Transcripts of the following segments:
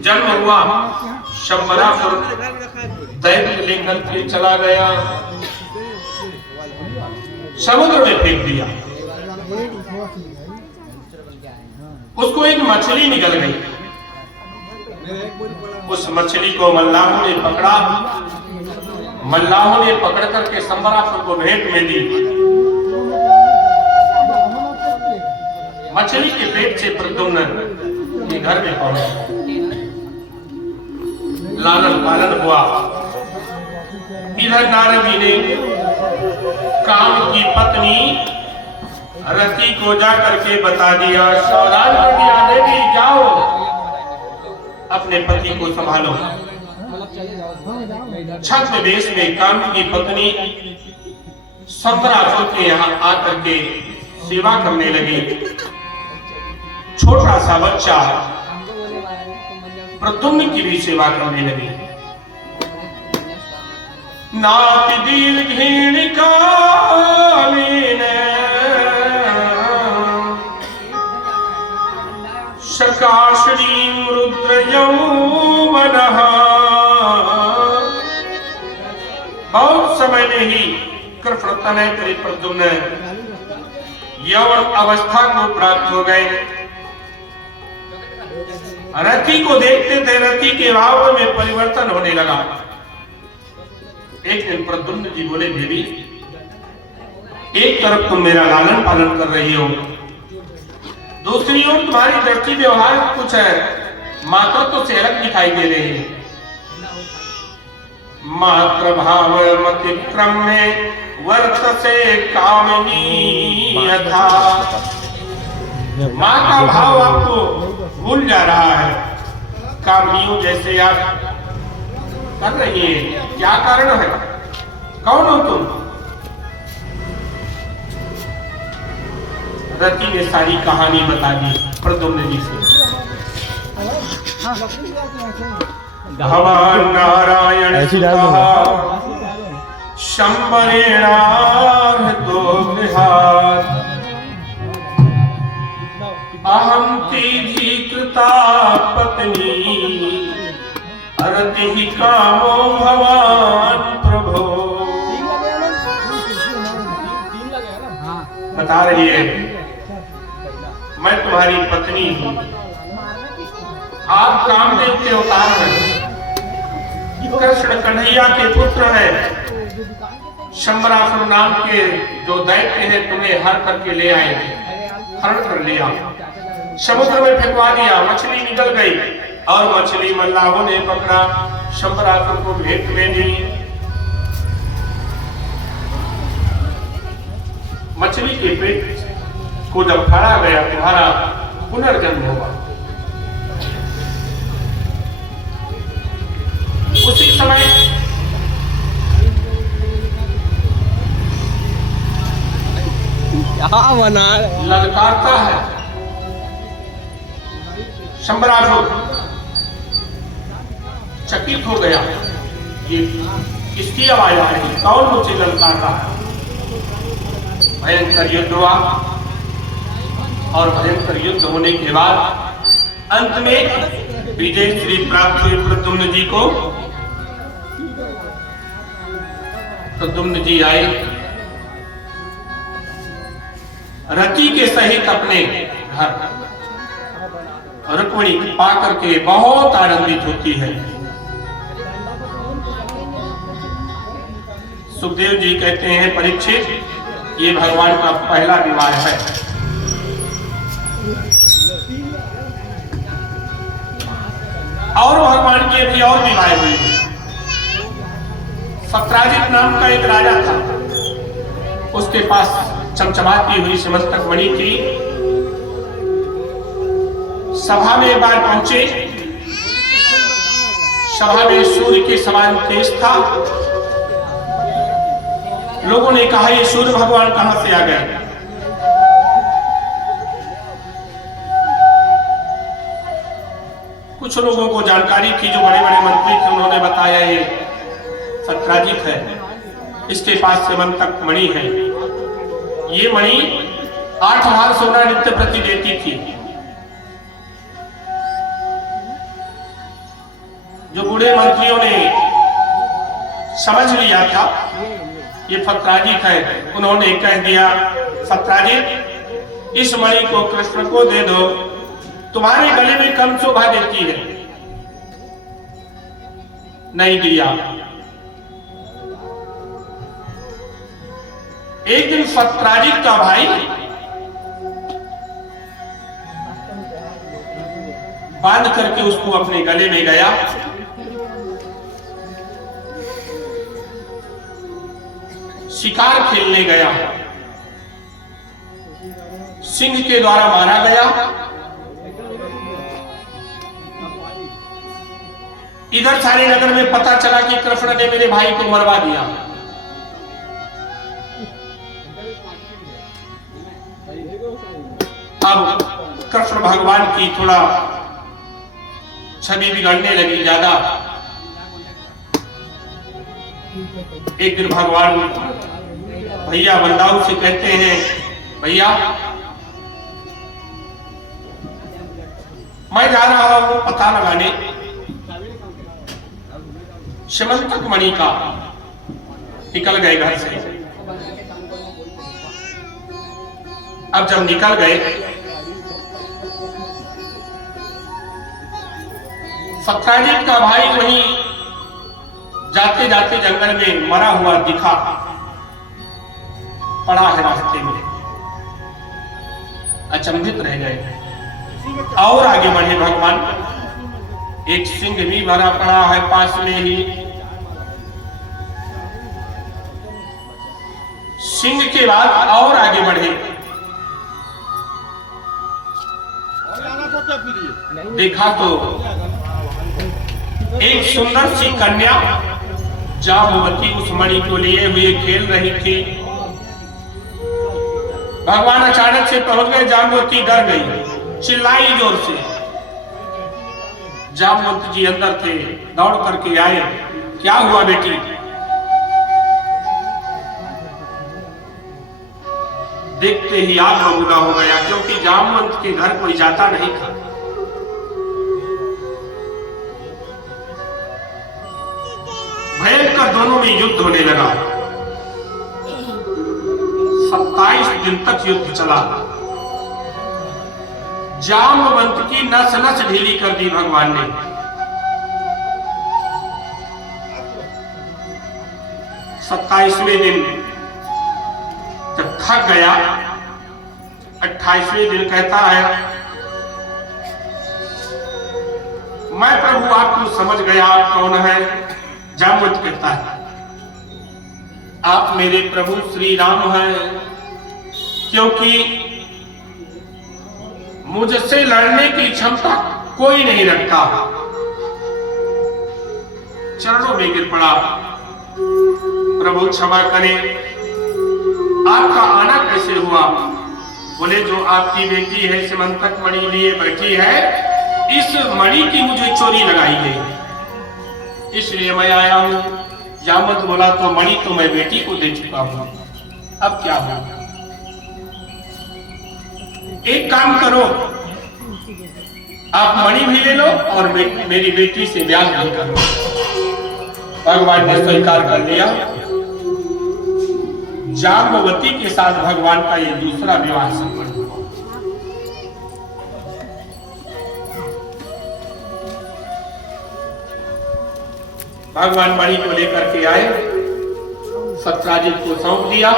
जन्म हुआ, शंबरासुर दैत्य लेकर के चला गया, समुद्र में फेंक दिया। उसको एक मछली निकल गई। उस मछली को मल्लाहों ने पकड़ा। मल्लाहों ने पकड़ करके शंबरासुर को भेंट में दी। मछली के पेट से प्रद्युम्न के घर में पहुंचा, लालन पालन हुआ। इधर नारद जी ने काम की पत्नी रति को जा करके बता दिया, सावधान कर दिया, देवी जाओ अपने पति को संभालो। छद्मवेश में काम की पत्नी शंबरासुर के यहाँ आकर के सेवा करने लगी। छोटा सा बच्चा प्रद्युम्न की भी सेवा करने लगी। नाति दीर्घेण कालेन शकाश्रीं रुद्र यौवनः। बहुत समय में ही कृतने करी प्रद्युम्न यौवन अवस्था को प्राप्त हो गए। रति को देखते थे, रति के भाव में परिवर्तन होने लगा। एक दिन प्रद्युम्न जी बोले, देवी एक तरफ तुम मेरा लालन पालन कर रही हो, दूसरी ओर तुम्हारी दृष्टि व्यवहार कुछ है मातृत्व से अलग दिखाई दे रही है। मातृभाव मतिक्रम में वर्त से कामनी यथा। माँ का भाव आपको भूल जा रहा है, कामनियों जैसे आप कर रही है। क्या कारण है? कौन हो तुम? रति ने सारी कहानी बता दी प्रद्युम्न जी से। भगवान नारायण शंबरेणार्हतो गृहात् अहं तेजी कृता पत्नी रति कामो भवान प्रभो। बता रही है, मैं तुम्हारी पत्नी हूँ, आप कामदेव के अवतार हैं, कृष्ण कन्हैया के पुत्र हैं। शंबरासुर नाम के जो दैत्य हैं तुम्हें हर करके ले आए, हरण कर लिया, समुद्र में फेंकवा दिया, मछली निकल गई और मछली मल्लाहों ने पकड़ा, शंबरासुर को भेंट में दी। मछली के पेट को जब फाड़ा गया, तुम्हारा पुनर्जन्म होगा। उसी समय ललकारता है शंबरासुर, चकित हो गया, ये किसकी आवाज आ रही, कौन मुझे ललकार रहा है। भयंकर युद्ध हुआ और भयंकर युद्ध होने के बाद अंत में विजय श्री प्राप्त हुई प्रद्युम्न जी को। प्रद्युम्न जी आए रति के सहित अपने घर, रुक्मिणी पा करके बहुत आनंदित होती है। सुखदेव जी कहते हैं, परीक्षित ये भगवान का पहला विवाह है। और भगवान के भी और विवाह हुए। सत्राजित नाम का एक राजा था, उसके पास चमचमाती हुई समस्तक मणि थी। सभा में एक बार पहुंचे, सभा में सूर्य के समान तेज था। लोगों ने कहा, ये सूर्य भगवान कहां से आ गया? कुछ लोगों को जानकारी थी, जो बड़े बड़े मंत्री थे, उन्होंने बताया ये सत्राजित है, इसके पास समंतक मणि है। ये मणि 8 भार सोना नित्य प्रति देती थी। जो बूढ़े मंत्रियों ने समझ लिया था ये सत्राजित है, उन्होंने कह दिया सत्राजित इस मणि को कृष्ण को दे दो, तुम्हारे गले में कम शोभा देती है। नहीं दिया। एक दिन सत्राजित का भाई बांध करके उसको अपने गले में गया, शिकार खेलने गया, सिंह के द्वारा मारा गया। इधर सारे नगर में पता चला कि कृष्ण ने मेरे भाई को मरवा दिया। अब कृष्ण भगवान की थोड़ा छवि बिगड़ने लगी ज्यादा। एक दिन भगवान भैया बलदाऊ से कहते हैं, भैया मैं जा रहा हूं पता लगाने श्रीमंतक मणि का। निकल गए घर से। अब जब निकल गए, सत्राजित का भाई वहीं जाते जाते जंगल में मरा हुआ दिखा पड़ा है रास्ते में। अचंभित रह गए और आगे बढ़े भगवान। एक सिंह भी मरा पड़ा है पास में ही। सिंह के बाद और आगे बढ़े, देखा तो एक सुंदर सी कन्या जाम्बवती उस मणि को लिए हुए खेल रही थी। भगवान अचानक से पहुंच गए, जाम्बवती डर गई, चिल्लाई जोर से। जाम्बवती जी अंदर थे, दौड़ करके आए, क्या हुआ बेटी? देखते ही आग बबूला हो गया, क्योंकि जामवंत के घर कोई जाता नहीं था। भयंकर दोनों में युद्ध होने लगा। 27 दिन तक युद्ध चला। जामवंत की नस नस ढीली कर दी भगवान ने। सत्ताईसवें दिन जब थक गया, 28वें दिन कहता है, मैं प्रभु आपको समझ गया आप कौन है। जाम्बवत कहता है, आप मेरे प्रभु श्री राम हैं, क्योंकि मुझसे लड़ने की क्षमता कोई नहीं रखता। चरणों में गिर पड़ा, प्रभु क्षमा करें, आपका आना कैसे हुआ? बोले जो आपकी बेटी है श्रीमंतक मणि लिए बैठी है, इस मणि की मुझे चोरी लगाई गई, इसलिए मैं आया हूं। जामवंत बोला तो मणि तो मैं बेटी को दे चुका हूं, अब क्या हो? एक काम करो, आप मणि भी ले लो और मेरी बेटी से ब्याह भी करो। भगवान ने स्वीकार कर लिया। जाम्बवती के साथ भगवान का ये दूसरा विवाह संपन्न हुआ। भगवान मणि को लेकर के आए, सत्राजित को सौंप दिया।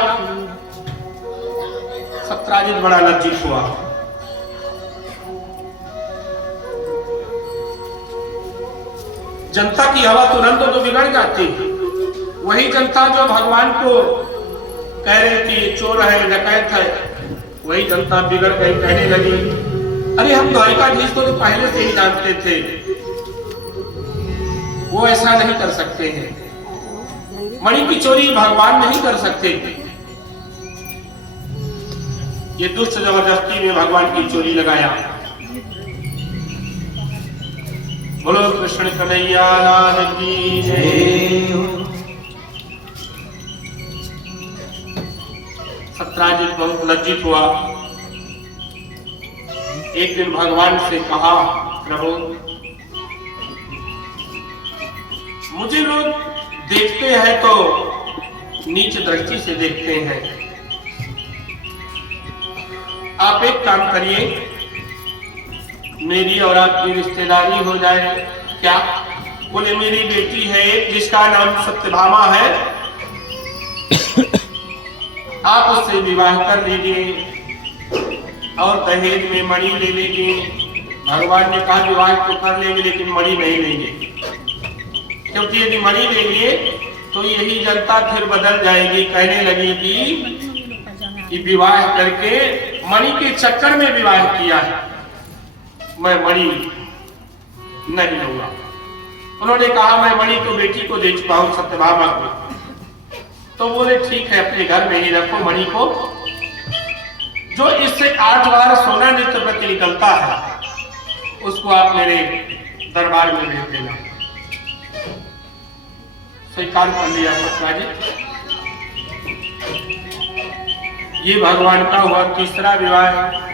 सत्राजित बड़ा लज्जित हुआ। जनता की हवा तुरंत तो बिगड़ जाती। वही जनता जो भगवान को कह रही थी चोर है डकैत है, वही जनता बिगड़ गई, कहने लगी अरे हम द्वारिकाधीश को तो पहले से ही जानते थे, वो ऐसा नहीं कर सकते हैं, मणि की चोरी भगवान नहीं कर सकते। ये दुष्ट जबरदस्ती में भगवान की चोरी लगाया। बोलो कृष्ण कन्हैया लाल की जय। सत्राजित बहुत लज्जित हुआ। एक दिन भगवान से कहा, प्रभु मुझे लोग देखते हैं तो नीच दृष्टि से देखते हैं। आप एक काम करिए, मेरी और आपकी रिश्तेदारी हो जाए। क्या? बोले मेरी बेटी है एक जिसका नाम सत्यभामा है, आप उससे विवाह कर लीजिए और दहेज में मणि ले लीजिए। भगवान ने कहा विवाह तो कर लेंगे लेकिन मणि नहीं लेंगे, क्योंकि यदि मणि लेंगे तो यही जनता फिर बदल जाएगी, कहने लगेगी कि विवाह करके मणि के चक्कर में विवाह किया है, मैं मणि नहीं लूंगा। उन्होंने कहा मैं मणि तो बेटी को दे चुका हूं, सत्यभामा को। तो बोले ठीक है, अपने घर में ही रखो मणि को। जो इससे 8 बार सोना नित्य प्रति निकलता है उसको आप मेरे दरबार में भेज देना। स्वीकार कर लिया पटना जी। ये भगवान का हुआ तीसरा विवाह है।